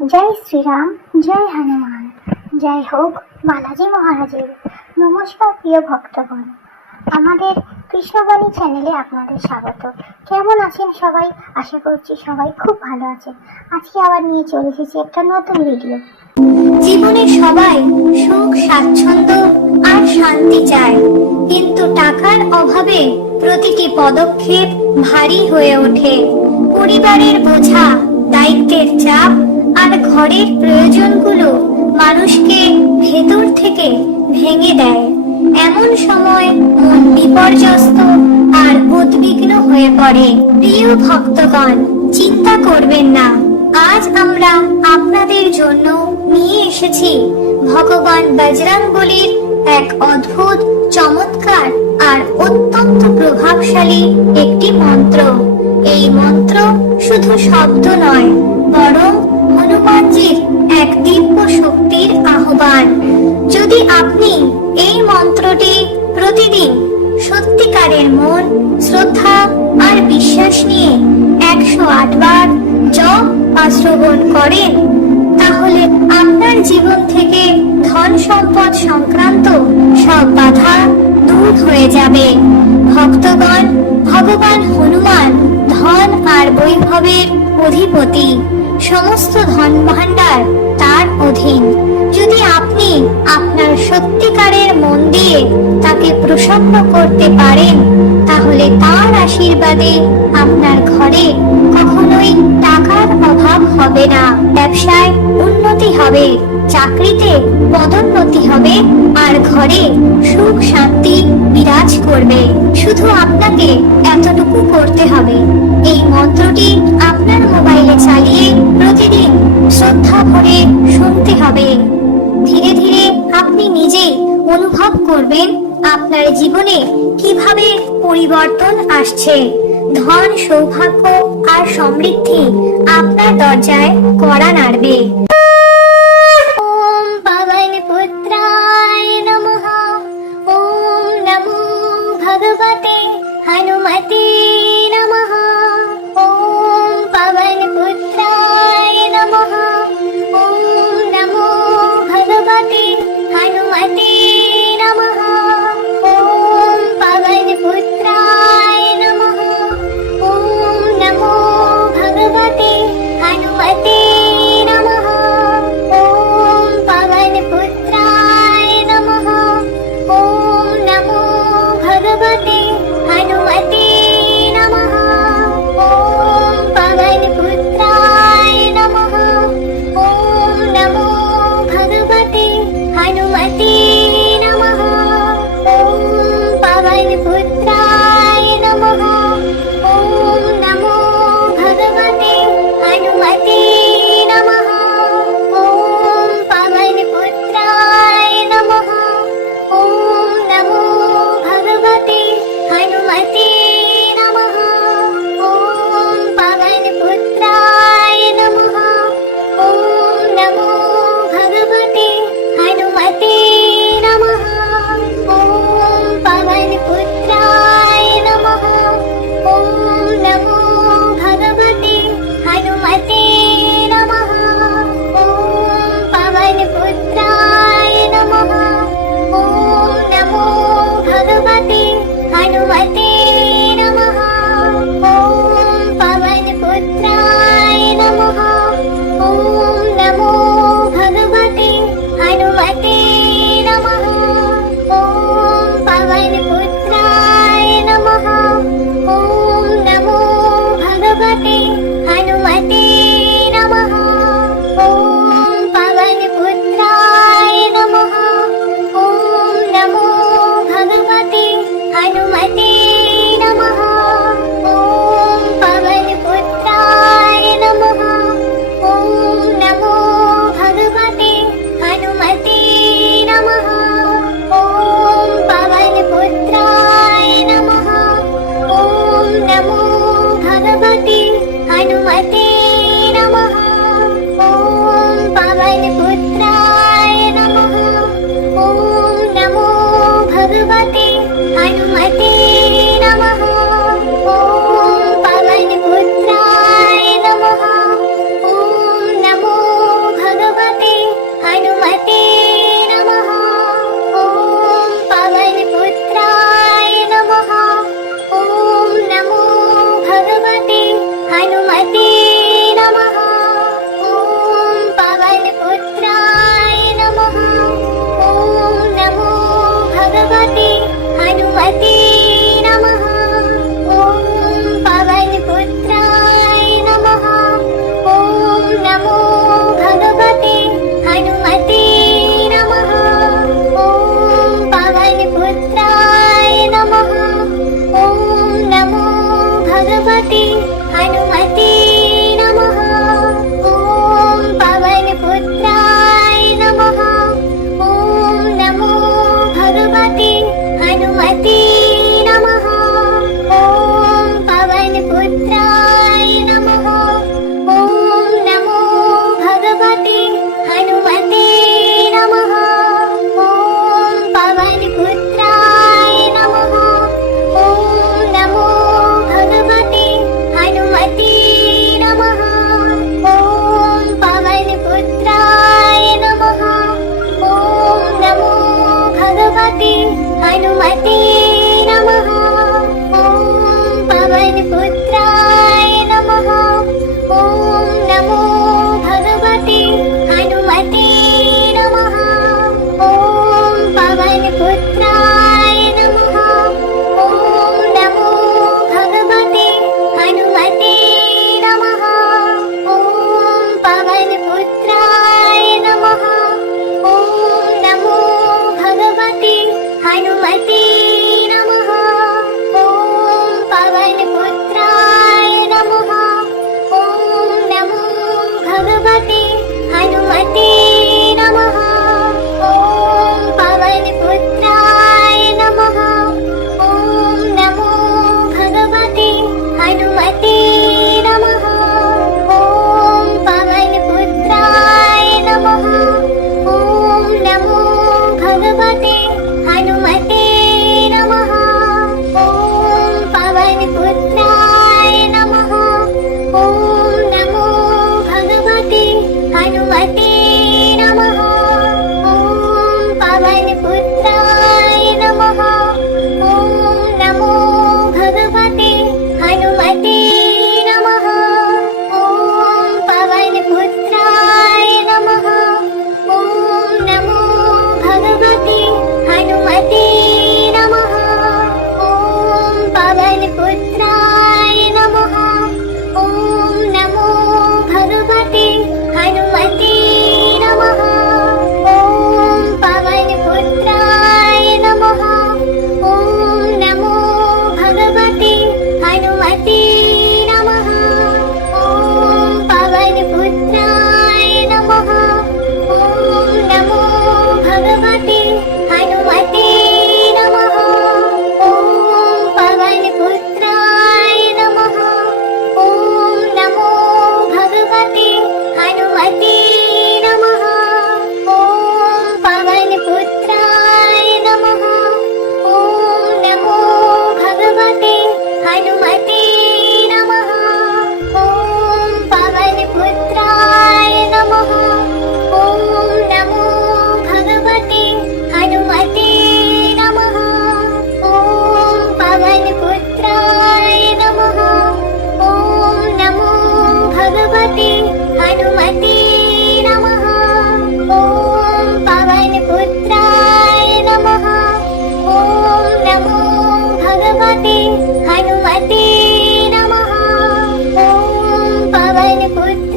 জয় শ্রীরাম, জয় হনুমান, জয় হোক বালাজি মহারাজের। নমস্কার প্রিয় ভক্তগণ, আমাদের কৃষ্ণবাণী চ্যানেলে আপনাদের স্বাগত। কেমন আছেন সবাই? আশা করছি সবাই খুব ভালো আছেন। আজকে আবার নিয়ে চলে এসেছি একটা নতুন ভিডিও। জীবনে সবাই সুখ, স্বাচ্ছন্দ্য আর শান্তি চায়, কিন্তু টাকার অভাবে প্রতিটি পদক্ষেপ ভারী হয়ে ওঠে। পরিবারের বোঝা, দায়িত্বের চাপ আর ঘরের প্রয়োজনগুলো মানুষকে ভেতর থেকে ভেঙে দেয়। এমন সময় মন বিপর্যস্ত আর উদ্বিগ্ন হয়ে পড়ে। প্রিয় ভক্তগণ, চিন্তা করবেন না। আজ আমরা আপনাদের জন্য নিয়ে এসেছি ভগবান বজরংবলীর এক অদ্ভুত, চমৎকার আর অত্যন্ত প্রভাবশালী একটি মন্ত্র। এই মন্ত্র শুধু শব্দ নয়, বরং হনুমানজির এক দিব্য শক্তির আহ্বান। যদি আপনি এই মন্ত্রটি প্রতিদিন সত্যিকারের মন, শ্রদ্ধা আর বিশ্বাস নিয়ে 108 বার জপ বা শ্রবণ করেন, তাহলে আপনার জীবন থেকে ধন সম্পদ সংক্রান্ত সব বাধা দূর হয়ে যাবে। ভক্তগণ, ভগবান হনুমান ধন আর বৈভবের অধিপতি। সমস্ত ধন ভাণ্ডার তার অধীন। যদি আপনি আপনার সত্যিকারের মন দিয়ে তাকে প্রসন্ন করতে পারেন, তাহলে তার আশীর্বাদে আপনার ঘরে কখনোই টাকার অভাব হবে না। ব্যবসায় উন্নতি হবে, চাকরিতে পদোন্নতি হবে, আর ঘরে সুখ শান্তি বিরাজ করবে। শুধু আপনাকে এতটুকু করতে হবে, এই মন্ত্রটি আপনার মোবাইলে চালিয়ে প্রতিদিন শ্রদ্ধা ভরে শুনতে হবে। ধীরে ধীরে আপনি নিজেই অনুভব করবেন আপনার জীবনে কিভাবে পরিবর্তন আসছে। ধন, সৌভাগ্য আর সমৃদ্ধি আপনার দরজায় কড়া নাড়বে। ওম পবন পুত্রায় নমঃ। ওম নমো ভগবতে হনুমতে নমঃ। ওম পবন পুত্রায় নমঃ। ওম নমো ভগবতে হনুমতে নমঃ। ওম পবন পুত্রায় নমঃ। ওম নমো ভগবতে হনুমতে নমঃ। ওম পবন পুত্রায় নমঃ। ওম নমো ভগবতে হনুমতে নমঃ। ওম পবন পুত্রায় নমঃ। ওম নমো ভগবতে হনুমতে নমঃ। ওম পবন পুত্রায় নমঃ। ওম নমো ভগবতে হনুমতে নমঃ। ওম পবন পুত্রায় নমঃ। ওম নমো ভগবতে হনুমতে নমঃ। ওম পবন পুত্রায় নমঃ। ওম নমো ভগবতে হনুমতে নমঃ। ওম পবন পুত্রায় নমঃ। ওম নমো ভগবতে হনুমতে নমঃ। ওম পবন পুত্রায় নমঃ। ওম নমো ভগবতে হনুমতে নমঃ। ওম পবন পুত্রায় নমঃ। ওম নমো ভগবতে হনুমতে নমঃ। ওম পবন পুত্রায় নমঃ। ওম নমো ভগবতে হনুমতে নমঃ। ওম পবন পুত্রায় নমঃ। ওম নমো ভগবতে হনুমতে নমঃ। ওম পবন পুত্রায় নমঃ। ওম নমো ভগবতে হনুমতে নমঃ। ওম পবন পুত্রায় নমঃ। ওম নমো ভগবতে হনুমতে নমঃ। ওম পবন পুত্রায় নমঃ। ওম নমো ভগবতে হনুমতে নমঃ। ওম পবন পুত্রায় নমঃ। ওম নমো हनुमते नमः। ॐ पवनपुत्राय नमः। ॐ नमो भगवते हनुमते नमः। ॐ पवनपुत्राय नमः। ॐ नमो भगवते हनुमते नमः। ॐ पवनपुत्राय नमः। ॐ नमो भगवते हनुमते नमः। ॐ पवनपुत्राय नमः। ॐ नमो भगवते हनुमते नमः। ॐ पवनपुत्राय नमः। ॐ नमो भगवते हनुमते नमः। ॐ पवनपुत्राय नमः। ॐ नमो भगवते हनुमते नमः। ॐ पवनपुत्राय नमः। ॐ नमो भगवते हनुमते नमः। ॐ पवनपुत्राय नमः। ॐ नमो भगवते हनुमते नमः। ॐ पवनपुत्राय नमः। ॐ नमो भगवते हनुमते नमः। ॐ पवनपुत्राय नमः। ॐ नमो भगवते हनुमते नमः। ॐ पवनपुत्राय नमः। ॐ नमो भगवते हनुमते नमः। ॐ पवनपुत्राय नमः। ॐ नमो भगवते हनुमते नमः। ॐ पवनपुत्राय नमः। ॐ नमो भगवते हनुमते नमः। ॐ पवनपुत्राय नमः। ॐ नमो भगवते हनुमते नमः। ॐ पवनपुत्राय नमः। ॐ नमो भगवते हनुमते नमः। ॐ पवनपुत्राय नमः। ॐ नमो भगवते हनुमते नमः। ॐ पवनपुत्राय नमः। ॐ नमो भगवते हनुमते नमः। ॐ पवनपुत्राय